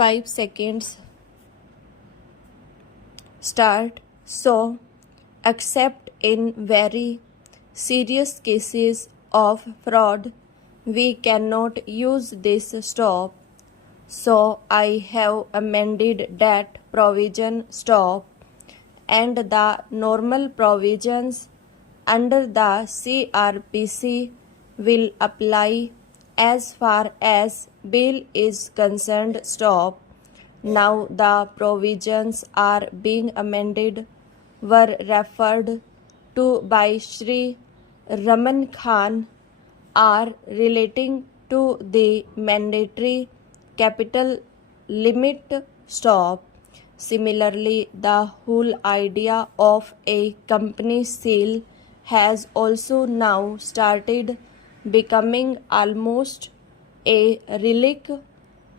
5 seconds. Start. So, except in very serious cases of fraud, we cannot use this stop. So, I have amended that provision stop, and the normal provisions under the CRPC will apply as far as bail is concerned. Stop. Now the provisions are being amended were referred to by Shri Raman Khan are relating to the mandatory capital limit. Stop. Similarly, the whole idea of a company sale has also now started becoming almost a relic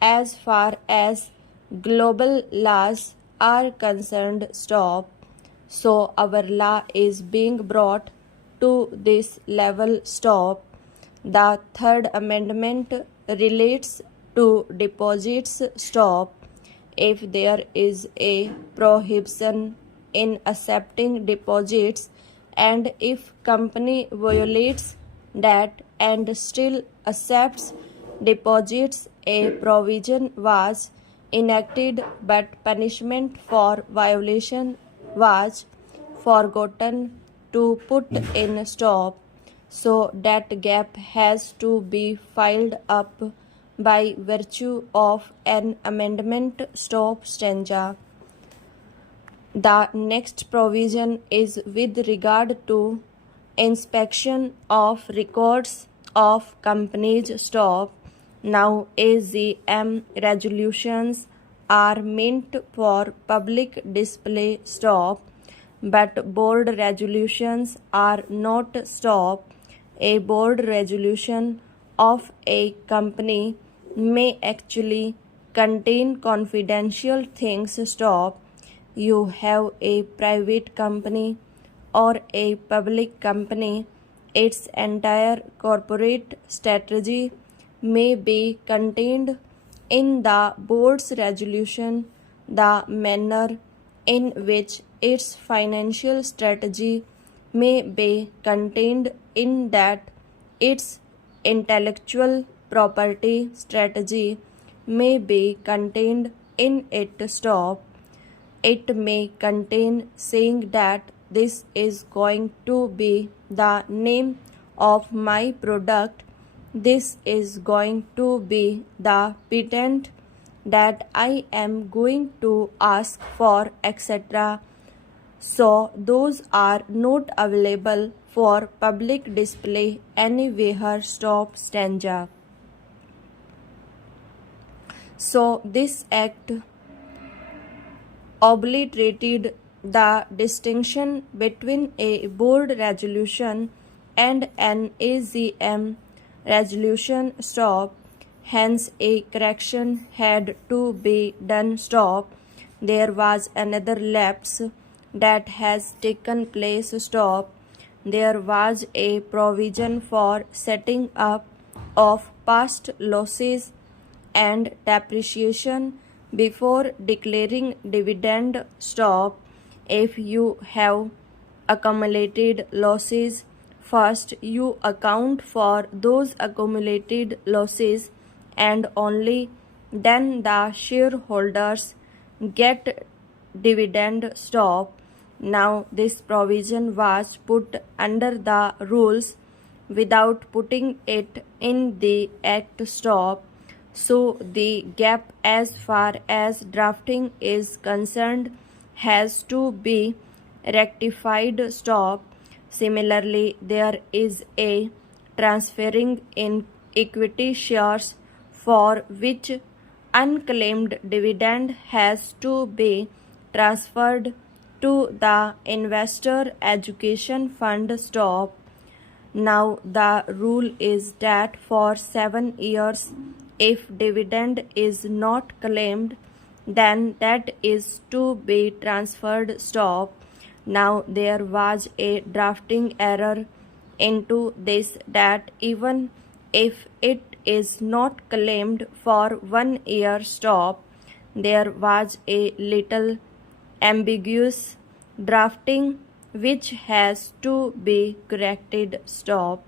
as far as global laws are concerned. Stop. So our law is being brought to this level. Stop. The third amendment relates to deposits. Stop. If there is a prohibition in accepting deposits, and if company violates that and still accepts deposits, a provision was enacted but punishment for violation was forgotten to put in. Stop. So that gap has to be filled up by virtue of an amendment. Stop. Stanza. The next provision is with regard to inspection of records of companies. Stop. Now AGM resolutions are meant for public display. Stop. But board resolutions are not. Stop. A board resolution of a company may actually contain confidential things. Stop. You have a private company or a public company, its entire corporate strategy may be contained in the board's resolution. The manner in which its financial strategy may be contained in that, its intellectual property strategy may be contained in it. Stop. It may contain saying that this is going to be the name of my product, this is going to be the patent that I am going to ask for, etc. So those are not available for public display anywhere. Stop. Stanza. So this act obliterated the distinction between a board resolution and an AGM resolution. Stop. Hence a correction had to be done. Stop. There was another lapse that has taken place. Stop. There was a provision for setting up of past losses and depreciation before declaring dividend. Stop. If you have accumulated losses, first you account for those accumulated losses and only then the shareholders get dividend. Stop. Now this provision was put under the rules without putting it in the act. Stop. So the gap as far as drafting is concerned has to be rectified. Stop. Similarly, there is a transferring in equity shares for which unclaimed dividend has to be transferred to the investor education fund. Stop. Now the rule is that for 7 years, if dividend is not claimed, then that is to be transferred. Stop. Now there was a drafting error into this that even if it is not claimed for 1 year. Stop. there was a little ambiguous drafting which has to be corrected. Stop.